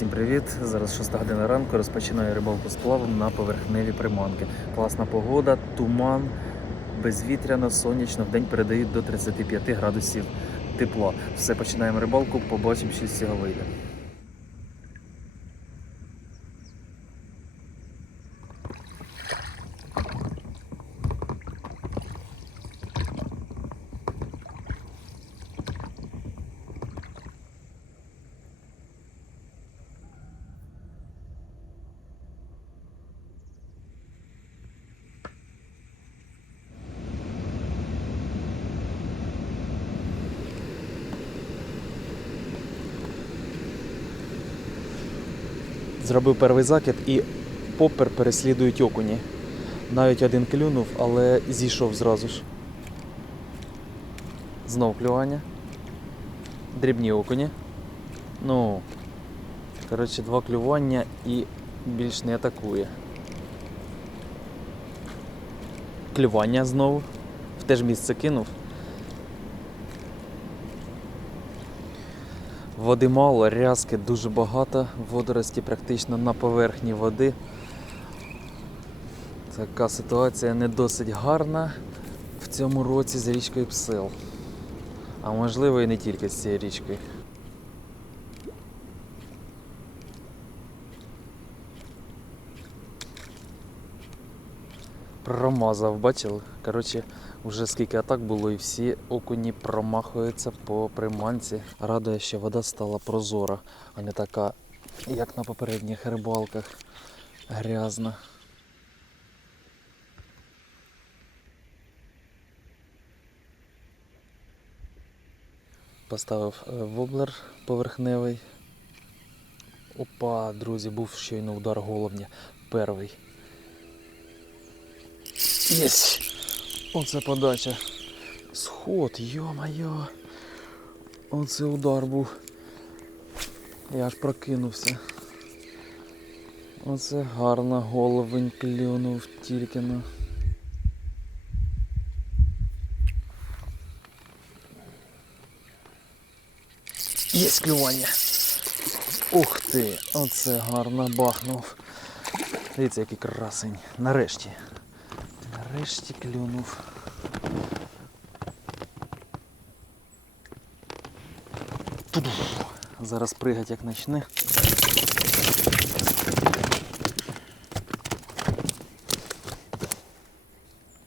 Всім привіт! Зараз 6 година ранку. Розпочинаю рибалку з плавом на поверхневі приманки. Класна погода, туман, безвітряно, сонячно. В день передають до 35 градусів тепла. Все починаємо рибалку, побачимо, що з цього вийде. Зробив перший закид і попер переслідують окуні. Навіть один клюнув, але зійшов зразу ж. Знов клювання. Дрібні окуні. Ну, коротше, два клювання і більш не атакує. Клювання знову. В те ж місце кинув. Води мало, рязки дуже багато, водорості практично на поверхні води. Така ситуація не досить гарна в цьому році з річкою Псел. А можливо і не тільки з цією річкою. Промазав, бачили? Коротше, вже скільки атак було, і всі окуні промахуються по приманці. Радує, що вода стала прозора, а не така, як на попередніх рибалках, грязна. Поставив е, воблер поверхневий. Опа, друзі, був щойно удар головня. Перший. Єсть! Оце подача. Сход, йо-моє. Оце удар був. Я аж прокинувся. Оце гарно головень клюнув тільки на. Є клювання. Ух ти, оце гарно бахнув. Дивіться, який красень. Нарешті. Нарешті клюнув. Зараз пригать як начне.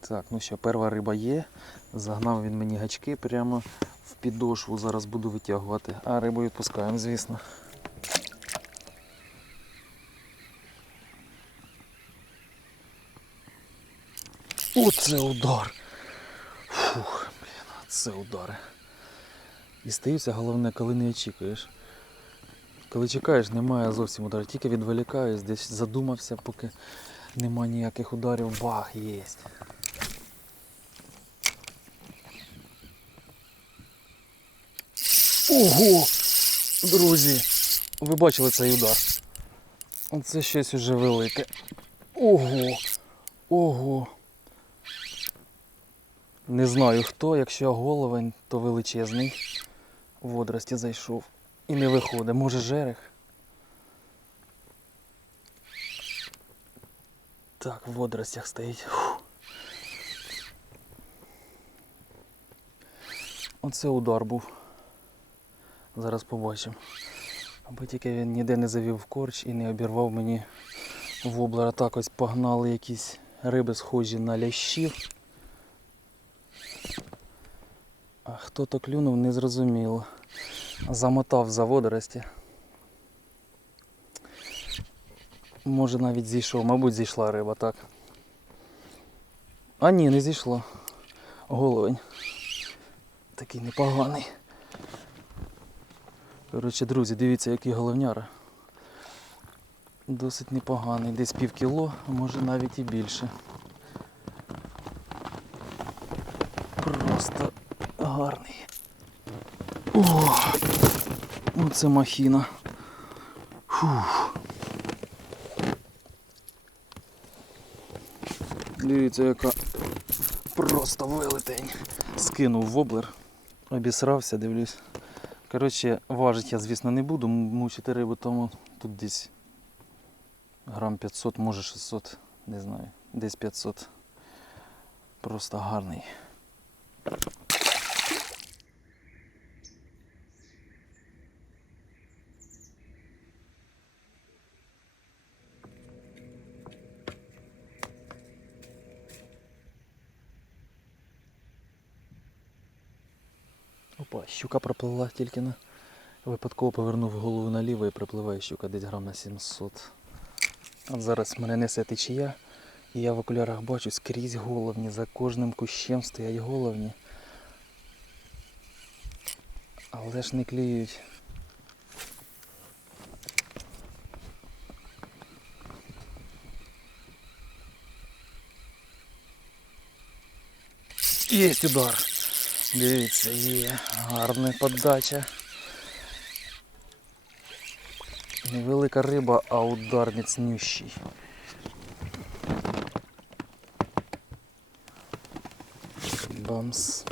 Так, ну що, перша риба є. Загнав він мені гачки прямо в підошву. Зараз буду витягувати. А рибу відпускаємо, звісно. Оце удар. Фух, блін, це удари. І стаються головне, коли не очікуєш. Коли чекаєш, немає зовсім ударів. Тільки відволікаюсь, десь задумався, поки нема ніяких ударів. Бах, єсть. Ого! Друзі! Ви бачили цей удар? Оце щось уже велике. Ого! Ого! Не знаю хто, якщо головень, то величезний. В водорості зайшов. І не виходить. Може жерех? Так, в водоростях стоїть. Фу. Оце удар був. Зараз побачимо. Аби тільки він ніде не завів в корч і не обірвав мені воблера. Так ось погнали якісь риби схожі на лящів. А хто то клюнув, не зрозуміло. Замотав за водорості. Може навіть зійшов, мабуть, зійшла риба, так. А ні, не зійшла. Головень. Такий непоганий. Коротше, друзі, дивіться, який головняра. Досить непоганий. Десь пів кіло, а може навіть і більше. Просто гарний. О, оце махіна. Фух. Дивіться, яка просто велетень. Скинув воблер, обісрався, дивлюсь. Коротше, важить я, звісно, не буду мучити рибу, тому Тут десь грам 500, може 600, не знаю, десь 500. Просто гарний. Опа, щука проплила тільки на. Випадково повернув голову наліво і припливає щука десь грам на 700. От зараз мене несе течія, і я в окулярах бачу скрізь головні, за кожним кущем стоять головні. Але ж не кліють. Єсть удар. Дивіться, є гарна подача. Невелика риба, а удар міцнющий. Бамс.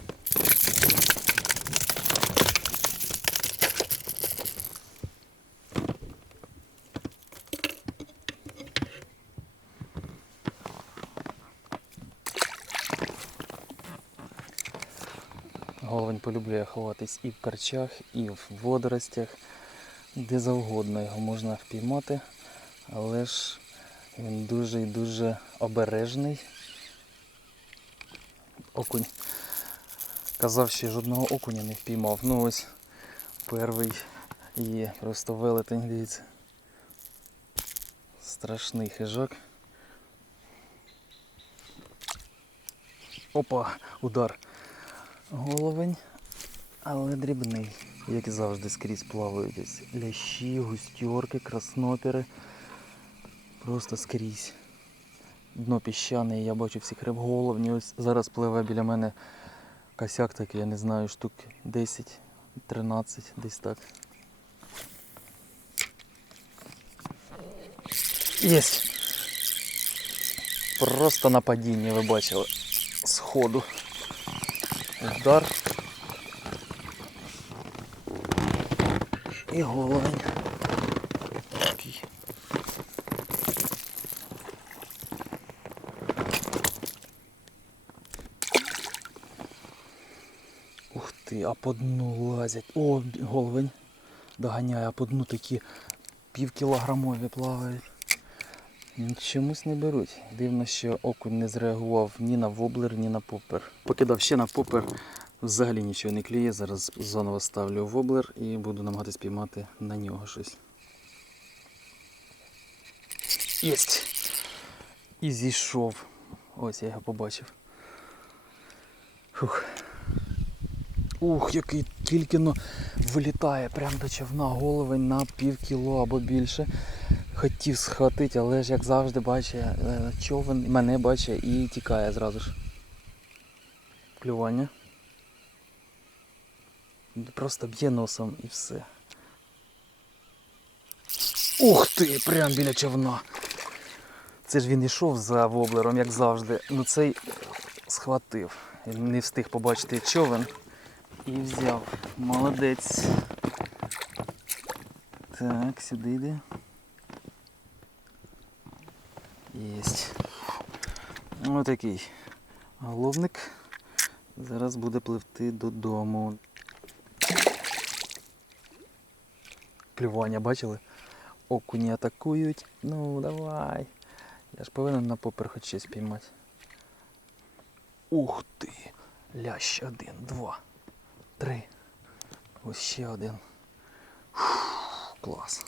Головень полюбляє ховатись і в карчах, і в водоростях, де завгодно його можна впіймати, але ж він дуже і дуже обережний. Окунь. Казав, що жодного окуня не впіймав. Ну ось перший є, просто велетень, дивіться. Страшний хижак. Опа, удар. Головень, але дрібний. Як і завжди скрізь плавають лящі, густьорки, краснопери. Просто скрізь. Дно піщане, я бачу всіх риб головні. Ось зараз пливе біля мене косяк такий, я не знаю, штук 10, 13, десь так. Єсть! Просто на падінні, ви бачили. Сходу. Удар. І. Такий. Ух ти, а по дну лазять. О, головень доганяє, а по дну такі півкілограмові плавають. Чомусь не беруть. Дивно, що окунь не зреагував ні на воблер, ні на попер. Покидав ще на попер, взагалі нічого не кліє. Зараз заново ставлю воблер і буду намагатись піймати на нього щось. Єсть! І зійшов. Ось я його побачив. Фух. Ух, який тільки но вилітає прямо до човна головень на пів кіло або більше. Хотів схватити, але ж як завжди бачить е, човен, мене бачить і тікає зразу ж. Клювання. Просто б'є носом і все. Ух ти, прям біля човна. Це ж він йшов за воблером, як завжди. Ну цей схватив. Він не встиг побачити човен і взяв. Молодець. Так, сюди йде. Єсть. Ось такий головник. Зараз буде пливти додому. Клювання бачили? Окуні атакують. Ну, давай. Я ж повинен на попер хоч щось піймати. Ух ти! Лящ один, два, три. Ось ще один. Фух, клас.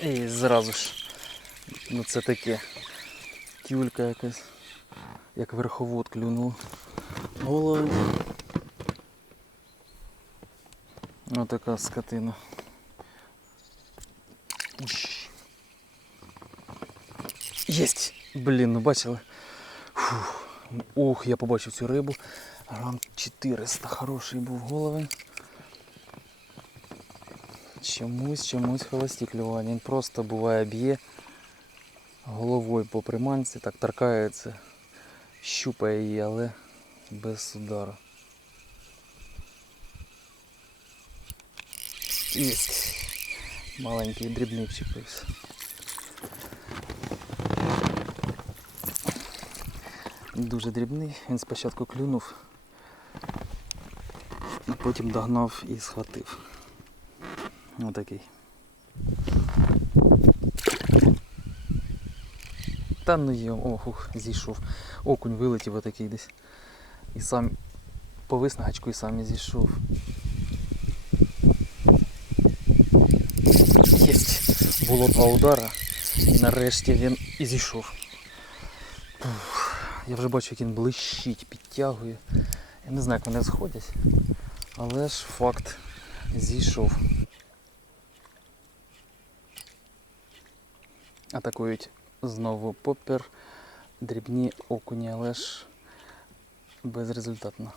І зразу ж. Ну це таке. Тюлька якась. Як верховод клюнув. Голова. Ось така скотина. Єсть! Блін, ну бачили? Фух. Ух, я побачив цю рибу. Грам 400 хороший був головень. Чомусь, чомусь холості клювання. Він просто буває б'є головою по приманці, так торкається, щупає її, але без удару. Єсть. Маленький дрібний вчепився. Дуже дрібний, він спочатку клюнув, а потім догнав і схватив. Отакий. Та ну є, ох, зійшов. Окунь вилетів отакий десь. І сам повис на гачку і сам і зійшов. Єсть. Було два удара. І нарешті він і зійшов. Ух, я вже бачу, як він блищить, підтягує. Я не знаю, як вони сходять. Але ж факт зійшов. Атакують знову попер, дрібні окуні, але ж безрезультатно.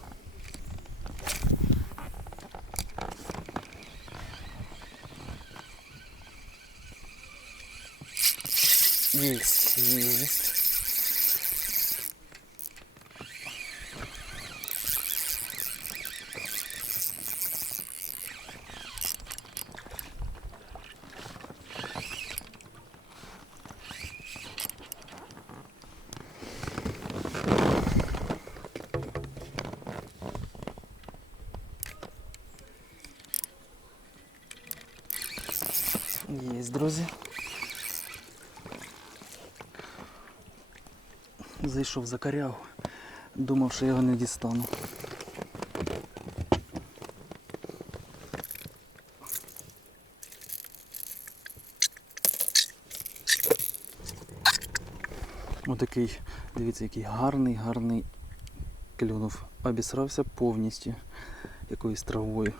Єсть, єсть. Є, друзі. Зайшов за корягу. Думав, що його не дістану. Отакий, дивіться, який гарний, гарний клюнув. Обісрався повністю якоюсь травою.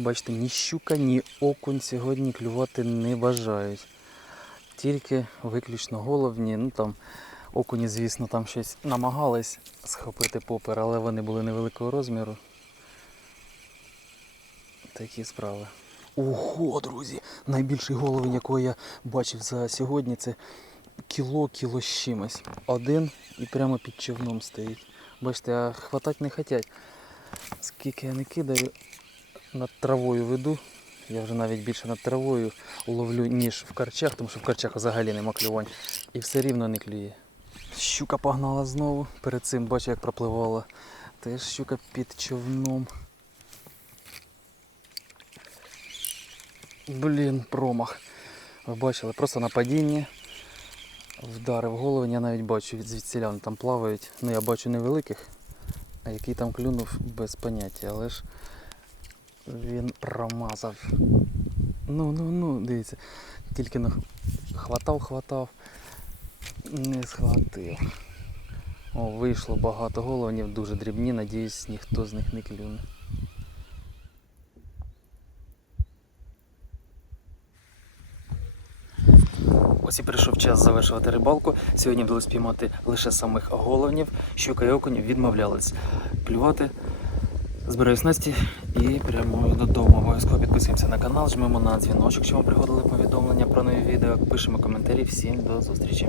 Бачите, ні щука, ні окунь сьогодні клювати не бажають. Тільки виключно головні. Ну там окуні, звісно, там щось намагались схопити попер, але вони були невеликого розміру. Такі справи. Ого, друзі! Найбільший головень, якого я бачив за сьогодні, це кіло, кіло з чимось. Один і прямо під човном стоїть. Бачите, а хватати не хочуть. Скільки я не кидаю, над травою веду. Я вже навіть більше над травою ловлю, ніж в карчах, тому що в карчах взагалі нема клювань. І все рівно не клює. Щука погнала знову. Перед цим бачу, як пропливала. Теж щука під човном. Блін, промах. Ви бачили, просто на падінні. Вдарив голову, я навіть бачу від звідсіля вони там плавають. Ну я бачу невеликих, а який там клюнув без поняття, але ж він промазав. Ну, ну, ну, дивіться. Тільки на хватав, хватав, не схватив. О, вийшло багато головнів, дуже дрібні, надіюсь, ніхто з них не клюне. Ось і прийшов час завершувати рибалку. Сьогодні вдалося спіймати лише самих головнів. Щука і окунь відмовлялись клювати. Збираю снасті і прямую додому. Обов'язково підписуємося на канал, жмемо на дзвіночок, щоб вам приходили повідомлення про нові відео. Пишемо коментарі. Всім до зустрічі.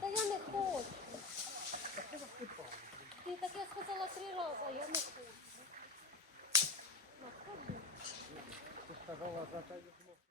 Та я не хочу. Ти так я сказала три рази, я не хочу. Сказала, за